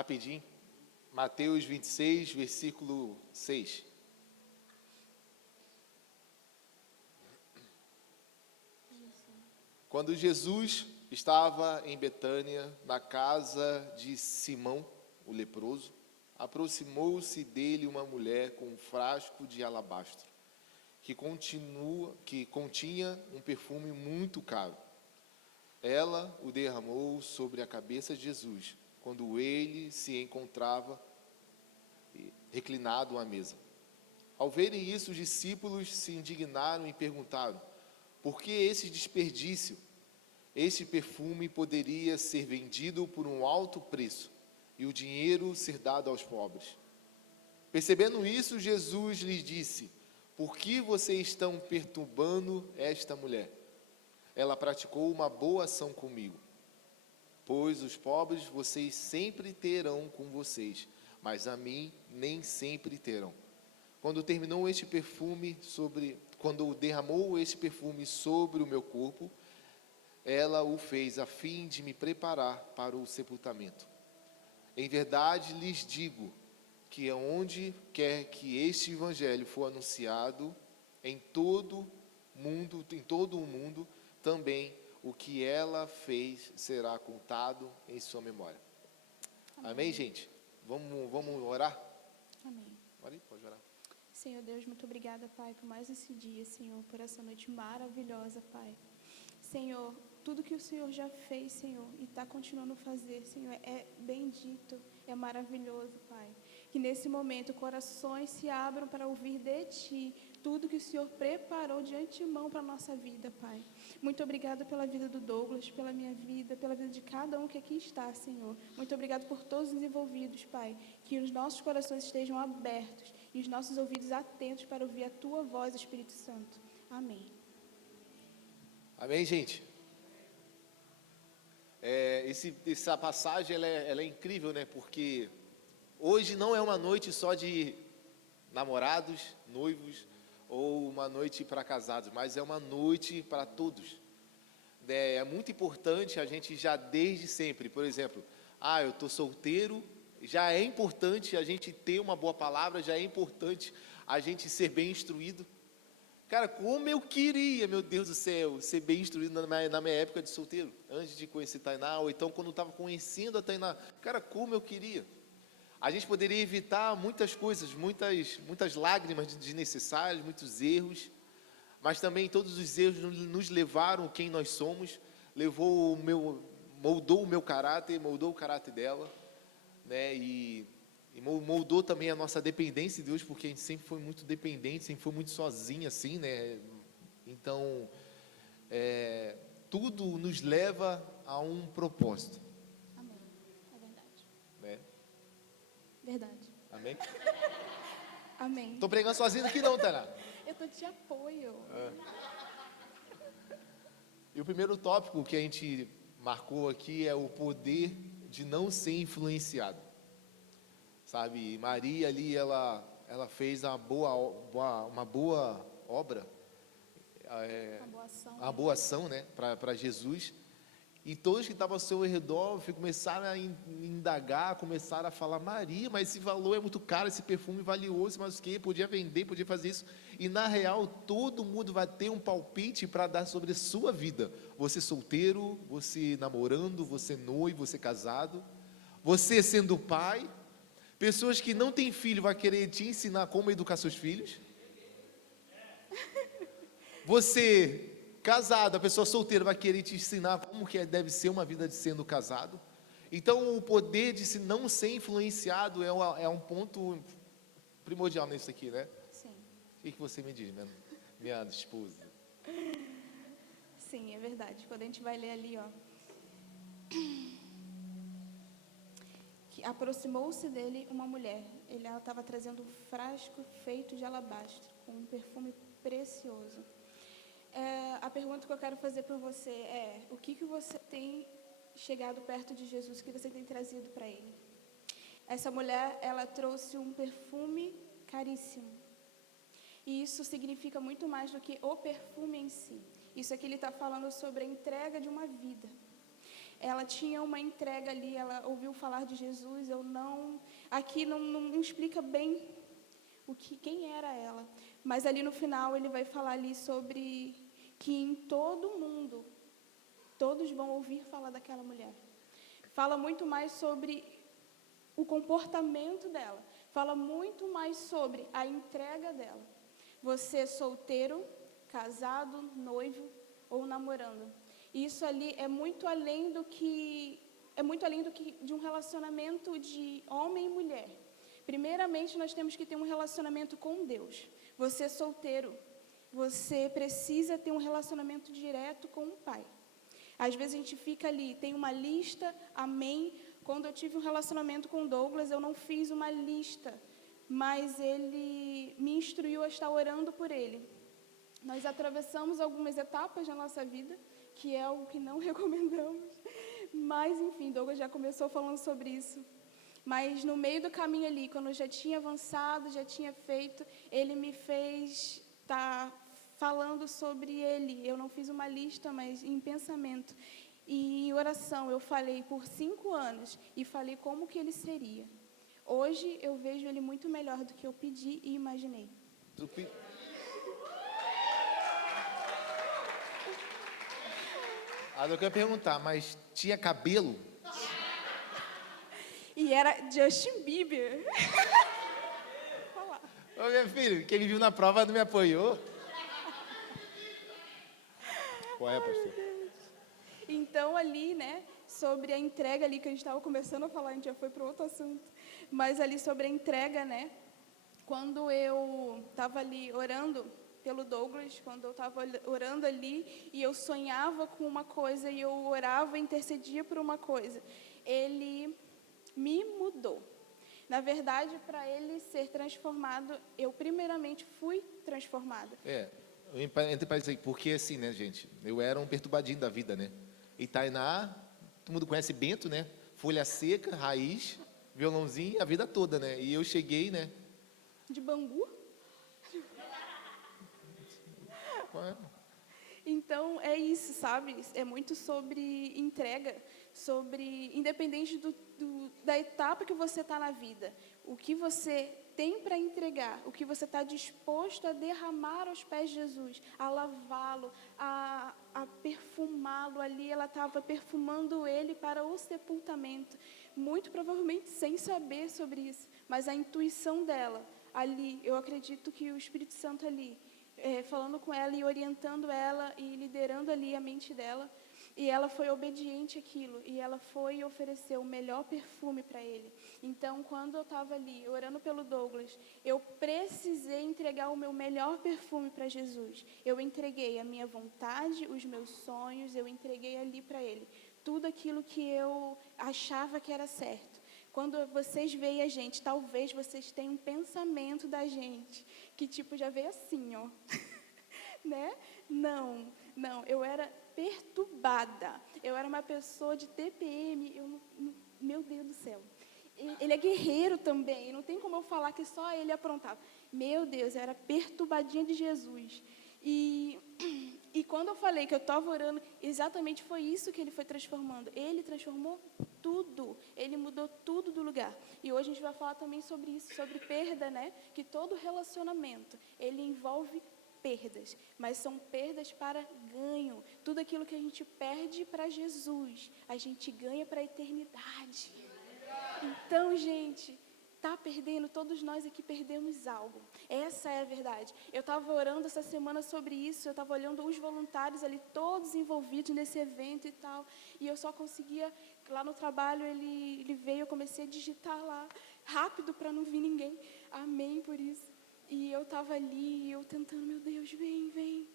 rapidinho. Mateus 26, versículo 6. Quando Jesus estava em Betânia, na casa de Simão, o leproso, aproximou-se dele uma mulher com um frasco de alabastro, que continha um perfume muito caro. Ela o derramou sobre a cabeça de Jesus, quando ele se encontrava reclinado à mesa. Ao verem isso, os discípulos se indignaram e perguntaram: por que esse desperdício? Este perfume poderia ser vendido por um alto preço e o dinheiro ser dado aos pobres. Percebendo isso, Jesus lhes disse: por que vocês estão perturbando esta mulher? Ela praticou uma boa ação comigo. Pois os pobres vocês sempre terão com vocês, mas a mim nem sempre terão. Quando derramou este perfume sobre o meu corpo, ela o fez a fim de me preparar para o sepultamento. Em verdade lhes digo que onde quer que este evangelho for anunciado em todo o mundo, também o que ela fez será contado em sua memória. Amém, gente? Vamos orar? Amém. Pode orar. Senhor Deus, muito obrigada, Pai, por mais esse dia, Senhor, por essa noite maravilhosa, Pai. Senhor, tudo que o Senhor já fez, Senhor, e está continuando a fazer, Senhor, é bendito, é maravilhoso, Pai. Que nesse momento corações se abram para ouvir de Ti tudo que o Senhor preparou de antemão para a nossa vida, Pai. Muito obrigada pela vida do Douglas, pela minha vida, pela vida de cada um que aqui está, Senhor. Muito obrigada por todos os envolvidos, Pai. Que os nossos corações estejam abertos e os nossos ouvidos atentos para ouvir a Tua voz, Espírito Santo. Amém. Amém, gente? Essa passagem ela é incrível, né? Porque hoje não é uma noite só de namorados, noivos, ou uma noite para casados, mas é uma noite para todos. É muito importante a gente já desde sempre, por exemplo, eu estou solteiro, já é importante a gente ter uma boa palavra, já é importante a gente ser bem instruído. Cara, como eu queria, meu Deus do céu, ser bem instruído na minha época de solteiro, antes de conhecer Tainá, ou então quando eu estava conhecendo a Tainá. Cara, como eu queria. A gente poderia evitar muitas coisas, muitas lágrimas desnecessárias, muitos erros, mas também todos os erros nos levaram quem nós somos, moldou o meu caráter, moldou o caráter dela, né? E moldou também a nossa dependência de Deus, porque a gente sempre foi muito dependente, sempre foi muito sozinho assim, né? Então, tudo nos leva a um propósito. Amém. É verdade. Né? Verdade. Amém? Amém. Estou pregando sozinho aqui não, Tainá. Eu tô de apoio. E o primeiro tópico que a gente marcou aqui é o poder de não ser influenciado. Sabe, Maria ali, ela fez uma boa obra, uma boa ação, né, para Jesus. E todos que estavam ao seu redor começaram a indagar, começaram a falar: Maria, mas esse valor é muito caro, esse perfume valioso, mas o que? Podia vender, podia fazer isso. E na real, todo mundo vai ter um palpite para dar sobre a sua vida. Você solteiro, você namorando, você noivo, você casado, você sendo pai. Pessoas que não têm filho vão querer te ensinar como educar seus filhos. Você casado, a pessoa solteira vai querer te ensinar como que deve ser uma vida de sendo casado. Então o poder de se não ser influenciado é um ponto primordial nisso aqui, né? Sim. O que você me diz, minha esposa? Sim, é verdade. Quando a gente vai ler ali, que aproximou-se dele uma mulher. Ela estava trazendo um frasco feito de alabastro, com um perfume precioso. A pergunta que eu quero fazer para você é: o que você tem chegado perto de Jesus, o que você tem trazido para Ele? Essa mulher, ela trouxe um perfume caríssimo. E isso significa muito mais do que o perfume em si. Isso aqui ele está falando sobre a entrega de uma vida. ela tinha uma entrega ali, ela ouviu falar de Jesus. Aqui não explica bem quem era ela, mas ali no final ele vai falar ali sobre que em todo mundo todos vão ouvir falar daquela mulher. Fala muito mais sobre o comportamento dela, fala muito mais sobre a entrega dela. Você solteiro, casado, noivo ou namorando. Isso ali é muito além do que de um relacionamento de homem e mulher. Primeiramente, nós temos que ter um relacionamento com Deus. Você solteiro, você precisa ter um relacionamento direto com o Pai. Às vezes a gente fica ali, tem uma lista, amém. Quando eu tive um relacionamento com Douglas, eu não fiz uma lista, mas ele me instruiu a estar orando por ele. Nós atravessamos algumas etapas na nossa vida, que é algo que não recomendamos, mas enfim, Douglas já começou falando sobre isso. Mas no meio do caminho ali, quando eu já tinha avançado, já tinha feito, ele me fez estar falando sobre ele. Eu não fiz uma lista, mas em pensamento. E em oração eu falei por 5 anos e falei como que ele seria. Hoje eu vejo ele muito melhor do que eu pedi e imaginei. Eu quero perguntar, mas tinha cabelo? E era Justin Bieber. Ô, meu filho, quem me viu na prova não me apoiou. Qual é, pastor? Então, ali, né, sobre a entrega ali, que a gente estava começando a falar, a gente já foi para outro assunto, mas ali sobre a entrega, né, quando eu estava ali orando pelo Douglas, quando eu estava orando ali, e eu sonhava com uma coisa, e eu orava e intercedia por uma coisa, ele me mudou. Na verdade, para ele ser transformado, eu primeiramente fui transformada. Entre parênteses aí, porque assim, né, gente, eu era um perturbadinho da vida, né? E Tainá, todo mundo conhece Bento, né? Folha seca, raiz, violãozinho, a vida toda, né? E eu cheguei, né? De Bangu? Então, é isso, sabe? É muito sobre entrega, sobre, independente da etapa que você está na vida, o que você tem para entregar, o que você está disposto a derramar aos pés de Jesus, a lavá-lo, a perfumá-lo. Ali ela estava perfumando ele para o sepultamento, muito provavelmente sem saber sobre isso, mas a intuição dela, ali, eu acredito que o Espírito Santo ali, falando com ela e orientando ela e liderando ali a mente dela, e ela foi obediente àquilo, e ela foi e ofereceu o melhor perfume para ele. Então, quando eu estava ali orando pelo Douglas, eu precisei entregar o meu melhor perfume para Jesus. Eu entreguei a minha vontade, os meus sonhos, eu entreguei ali para ele tudo aquilo que eu achava que era certo. Quando vocês veem a gente, talvez vocês tenham um pensamento da gente, que tipo, já veio assim, ó. Né? Não, eu era perturbada. Eu era uma pessoa de TPM, meu Deus do céu. Ele é guerreiro também, não tem como eu falar que só ele aprontava. Meu Deus, eu era perturbadinha de Jesus. E quando eu falei que eu estava orando, exatamente foi isso que ele foi transformando. Ele transformou tudo, ele mudou tudo do lugar. E hoje a gente vai falar também sobre isso, sobre perda, né? Que todo relacionamento, ele envolve perdas, mas são perdas para ganho. Tudo aquilo que a gente perde para Jesus, a gente ganha para a eternidade. Então, gente, está perdendo, todos nós aqui perdemos algo. Essa é a verdade. Eu estava orando essa semana sobre isso, eu estava olhando os voluntários ali, todos envolvidos nesse evento e tal, e eu só conseguia, lá no trabalho ele veio, eu comecei a digitar lá, rápido para não vir ninguém, amém por isso. E eu estava ali, eu tentando, meu Deus, vem.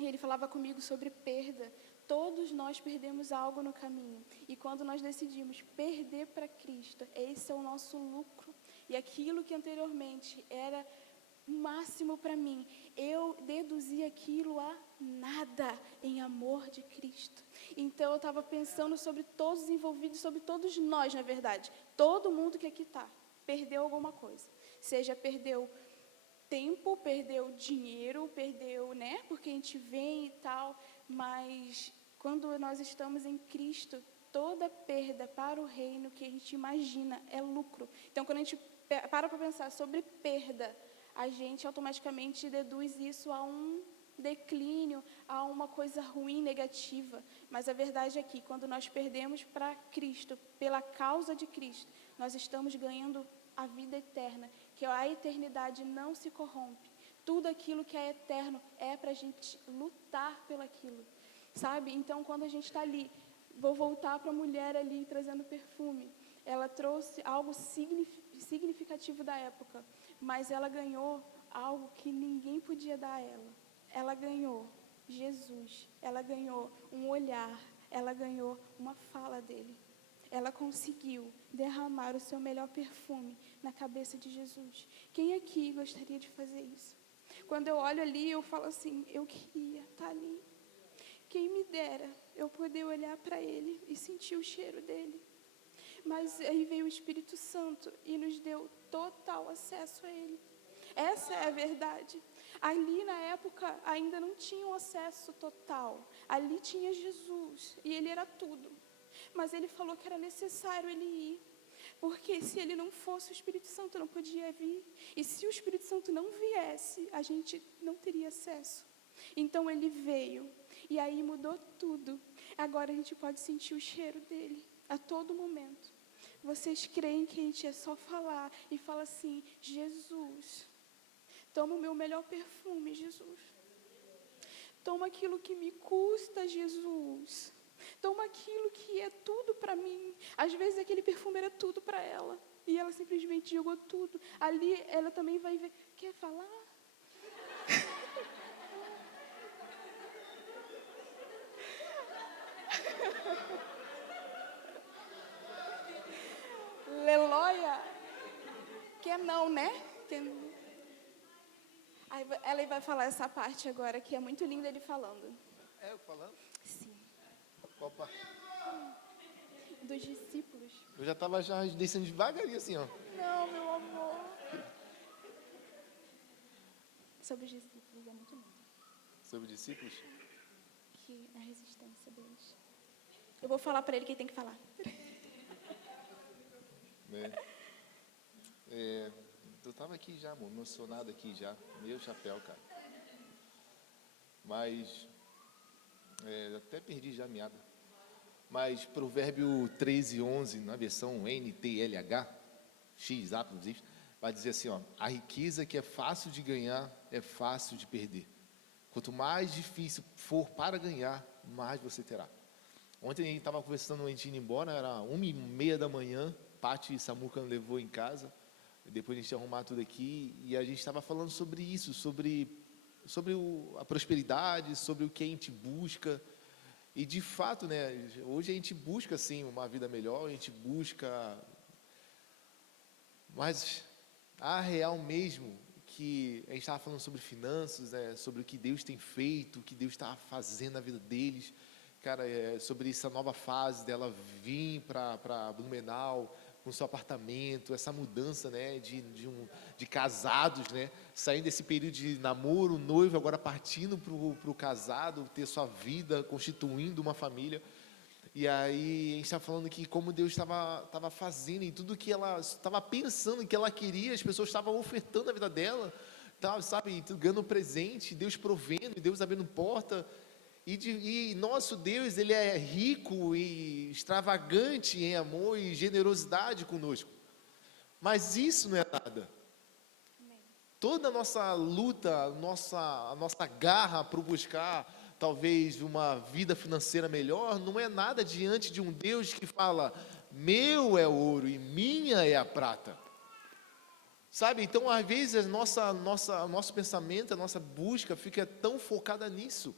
E ele falava comigo sobre perda. Todos nós perdemos algo no caminho. E quando nós decidimos perder para Cristo, esse é o nosso lucro. E aquilo que anteriormente era o máximo para mim, eu deduzi aquilo a nada em amor de Cristo. Então eu estava pensando sobre todos os envolvidos, sobre todos nós, na verdade. Todo mundo que aqui está, perdeu alguma coisa. Seja perdeu tempo, perdeu dinheiro, perdeu, né? Porque a gente vem e tal, mas quando nós estamos em Cristo, toda perda para o reino que a gente imagina é lucro. Então, quando a gente para pensar sobre perda, a gente automaticamente deduz isso a um declínio, a uma coisa ruim, negativa. Mas a verdade é que quando nós perdemos para Cristo, pela causa de Cristo, nós estamos ganhando a vida eterna, que a eternidade não se corrompe. Tudo aquilo que é eterno é para a gente lutar pelaquilo, sabe? Então, quando a gente está ali, vou voltar para a mulher ali trazendo perfume, ela trouxe algo significativo da época, mas ela ganhou algo que ninguém podia dar a ela. Ela ganhou Jesus, ela ganhou um olhar, ela ganhou uma fala dele. Ela conseguiu derramar o seu melhor perfume na cabeça de Jesus. Quem aqui gostaria de fazer isso? Quando eu olho ali, eu falo assim, eu queria estar ali. Quem me dera eu poder olhar para ele e sentir o cheiro dele. Mas aí veio o Espírito Santo e nos deu total acesso a ele. Essa é a verdade. Ali na época ainda não tinha um acesso total. Ali tinha Jesus e ele era tudo. Mas ele falou que era necessário ele ir. Porque se ele não fosse, o Espírito Santo não podia vir. E se o Espírito Santo não viesse, a gente não teria acesso. Então ele veio. E aí mudou tudo. Agora a gente pode sentir o cheiro dele a todo momento. Vocês creem que a gente é só falar e fala assim, Jesus, toma o meu melhor perfume, Jesus. Toma aquilo que me custa, Jesus. Toma aquilo que é tudo para mim. Às vezes aquele perfume era tudo para ela. E ela simplesmente jogou tudo. Ali ela também vai ver. Quer falar? Aleluia. Quer não, né? Quer... Aí ela vai falar essa parte agora, que é muito linda ele falando. É eu falando? Sim. Qual parte? Dos discípulos. Eu já estava descendo devagarinho assim, ó. Não, meu amor. Sobre os discípulos, é muito lindo. Sobre discípulos? Que a resistência deles. Eu vou falar para ele que tem que falar. Eu estava aqui já, amor, emocionado aqui já. Meu chapéu, cara. Mas, até perdi já a meada. Mas Provérbio 13:11, na versão NTLH, X, Y, vai dizer assim, ó, a riqueza que é fácil de ganhar é fácil de perder. Quanto mais difícil for para ganhar, mais você terá. Ontem a gente estava conversando antes de ir embora, era 1h30 da manhã, Paty e Samuca me levou em casa, depois a gente ia arrumar tudo aqui, e a gente estava falando sobre isso, sobre a prosperidade, sobre o que a gente busca. E de fato, né, hoje a gente busca sim uma vida melhor, a gente busca, mas a real mesmo que a gente estava falando sobre finanças, né, sobre o que Deus tem feito, o que Deus está fazendo na vida deles, cara, sobre essa nova fase dela vir para Blumenau com seu apartamento, essa mudança, né, de casados, né, saindo desse período de namoro, noivo, agora partindo para o casado, ter sua vida, constituindo uma família. E aí a gente está falando que como Deus estava fazendo, e tudo que ela estava pensando, que ela queria, as pessoas estavam ofertando a vida dela, sabe, ganhando presente, Deus provendo, Deus abrindo porta. E nosso Deus, Ele é rico e extravagante em amor e generosidade conosco. Mas isso não é nada. Toda a nossa luta, a nossa garra para buscar talvez uma vida financeira melhor, não é nada diante de um Deus que fala, meu é o ouro e minha é a prata. Sabe, então às vezes nosso pensamento, a nossa busca fica tão focada nisso.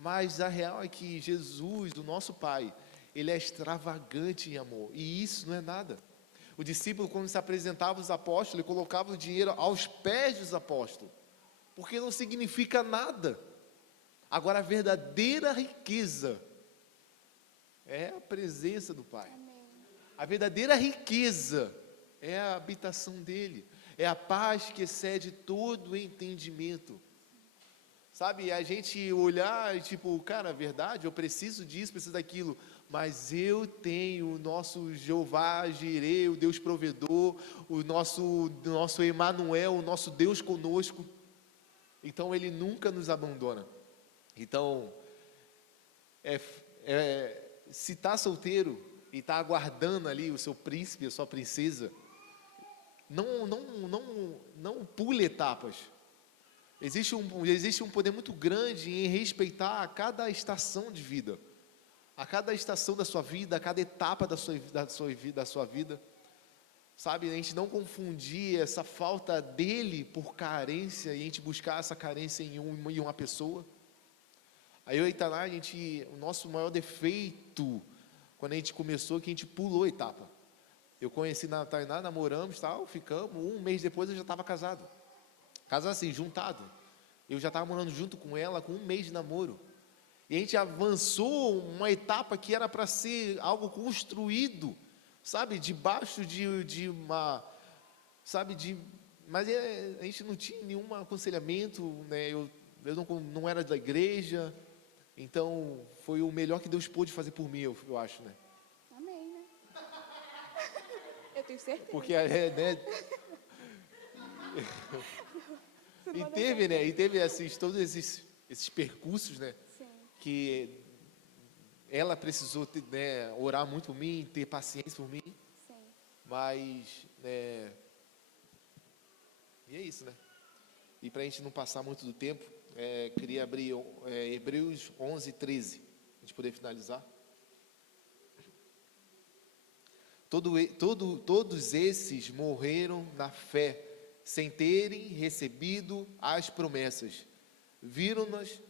Mas a real é que Jesus, o nosso Pai, Ele é extravagante em amor. E isso não é nada. O discípulo, quando se apresentava aos apóstolos, ele colocava o dinheiro aos pés dos apóstolos. Porque não significa nada. Agora, a verdadeira riqueza é a presença do Pai. A verdadeira riqueza é a habitação dEle. É a paz que excede todo o entendimento. Sabe, a gente olhar e tipo, cara, verdade, eu preciso disso, preciso daquilo, mas eu tenho o nosso Jeová Jireh, o Deus provedor, o nosso Emanuel, o nosso Deus conosco. Então Ele nunca nos abandona. Então, se está solteiro e está aguardando ali o seu príncipe, a sua princesa, não pule etapas. Existe um poder muito grande em respeitar a cada estação de vida, a cada estação da sua vida, a cada etapa da sua vida. Sabe, a gente não confundir essa falta dele por carência e a gente buscar essa carência em uma pessoa. Aí eu e Itaná, o nosso maior defeito, quando a gente começou, que a gente pulou a etapa. Eu conheci a Tainá, namoramos, tal, ficamos, um mês depois eu já estava casado. Casado assim, juntado. Eu já estava morando junto com ela, com um mês de namoro. E a gente avançou uma etapa que era para ser algo construído, sabe, debaixo de uma, sabe, mas a gente não tinha nenhum aconselhamento, né? Eu não era da igreja, então foi o melhor que Deus pôde fazer por mim, eu acho, né? Amém, né? Eu tenho certeza. Porque, né? E teve todos esses percursos, né? Sim. Que ela precisou né, orar muito por mim, ter paciência por mim. Sim. Mas, e é isso, né? E para a gente não passar muito do tempo, queria abrir Hebreus 11, 13, a gente poder finalizar. Todos esses morreram na fé, sem terem recebido as promessas. Viram-nas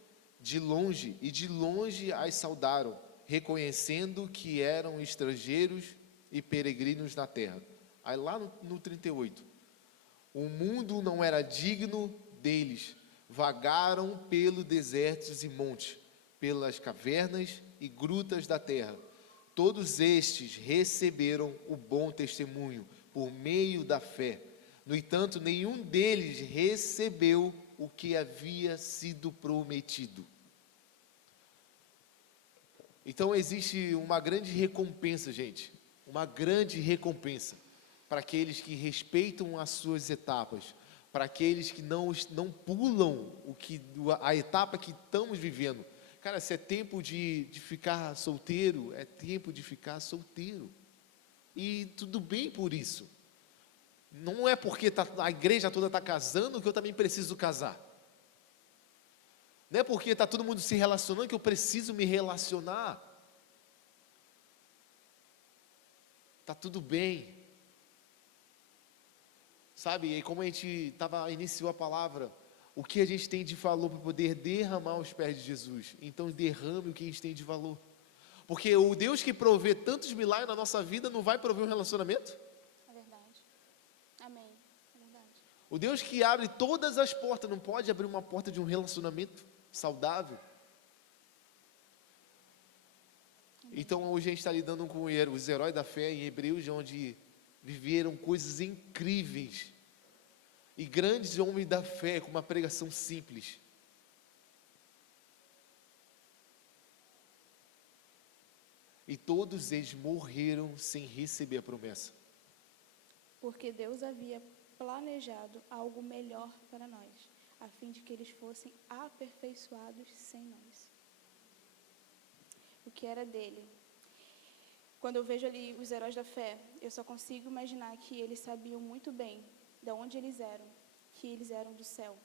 de longe e de longe as saudaram, reconhecendo que eram estrangeiros e peregrinos na terra. Aí lá no 38, o mundo não era digno deles, vagaram pelos desertos e montes, pelas cavernas e grutas da terra. Todos estes receberam o bom testemunho por meio da fé. No entanto, nenhum deles recebeu o que havia sido prometido. Então existe uma grande recompensa, gente, uma grande recompensa para aqueles que respeitam as suas etapas, para aqueles que não pulam a etapa que estamos vivendo. Cara, se é tempo de ficar solteiro, é tempo de ficar solteiro. E tudo bem por isso. Não é porque a igreja toda está casando que eu também preciso casar. Não é porque está todo mundo se relacionando que eu preciso me relacionar. Está tudo bem. Sabe, e como a gente iniciou a palavra, o que a gente tem de valor para poder derramar aos pés de Jesus? Então derrame o que a gente tem de valor. Porque o Deus que provê tantos milagres na nossa vida não vai prover um relacionamento? É verdade. Amém. É verdade. O Deus que abre todas as portas não pode abrir uma porta de um relacionamento saudável? Então hoje a gente está lidando com os heróis da fé em Hebreus, onde viveram coisas incríveis e grandes homens da fé com uma pregação simples. E todos eles morreram sem receber a promessa. Porque Deus havia planejado algo melhor para nós, a fim de que eles fossem aperfeiçoados sem nós. O que era dele. Quando eu vejo ali os heróis da fé, eu só consigo imaginar que eles sabiam muito bem de onde eles eram, que eles eram do céu.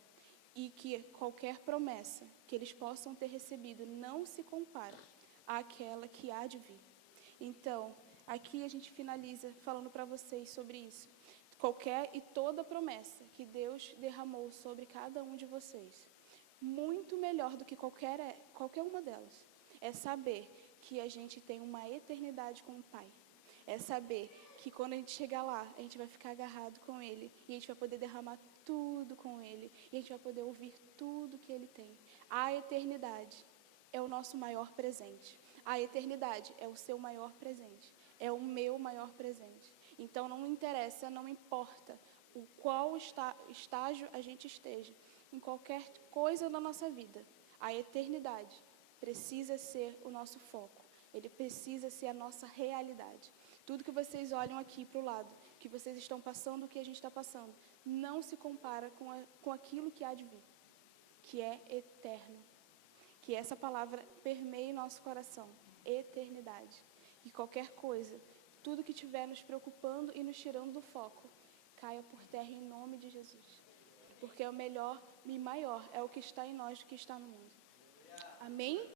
E que qualquer promessa que eles possam ter recebido não se compara àquela que há de vir. Então, aqui a gente finaliza falando para vocês sobre isso. Qualquer e toda promessa que Deus derramou sobre cada um de vocês, muito melhor do que qualquer uma delas, é saber que a gente tem uma eternidade com o Pai. É saber que quando a gente chegar lá, a gente vai ficar agarrado com Ele, e a gente vai poder derramar tudo com Ele, e a gente vai poder ouvir tudo que Ele tem. A eternidade é o nosso maior presente. A eternidade é o seu maior presente. É o meu maior presente. Então não interessa, não importa o qual estágio a gente esteja, em qualquer coisa da nossa vida, a eternidade precisa ser o nosso foco. Ele precisa ser a nossa realidade. Tudo que vocês olham aqui para o lado, que vocês estão passando, o que a gente está passando, não se compara com aquilo que há de vir, que é eterno. Que essa palavra permeie nosso coração, eternidade. E qualquer coisa, tudo que estiver nos preocupando e nos tirando do foco, caia por terra em nome de Jesus. Porque é o melhor e maior é o que está em nós do que está no mundo. Amém?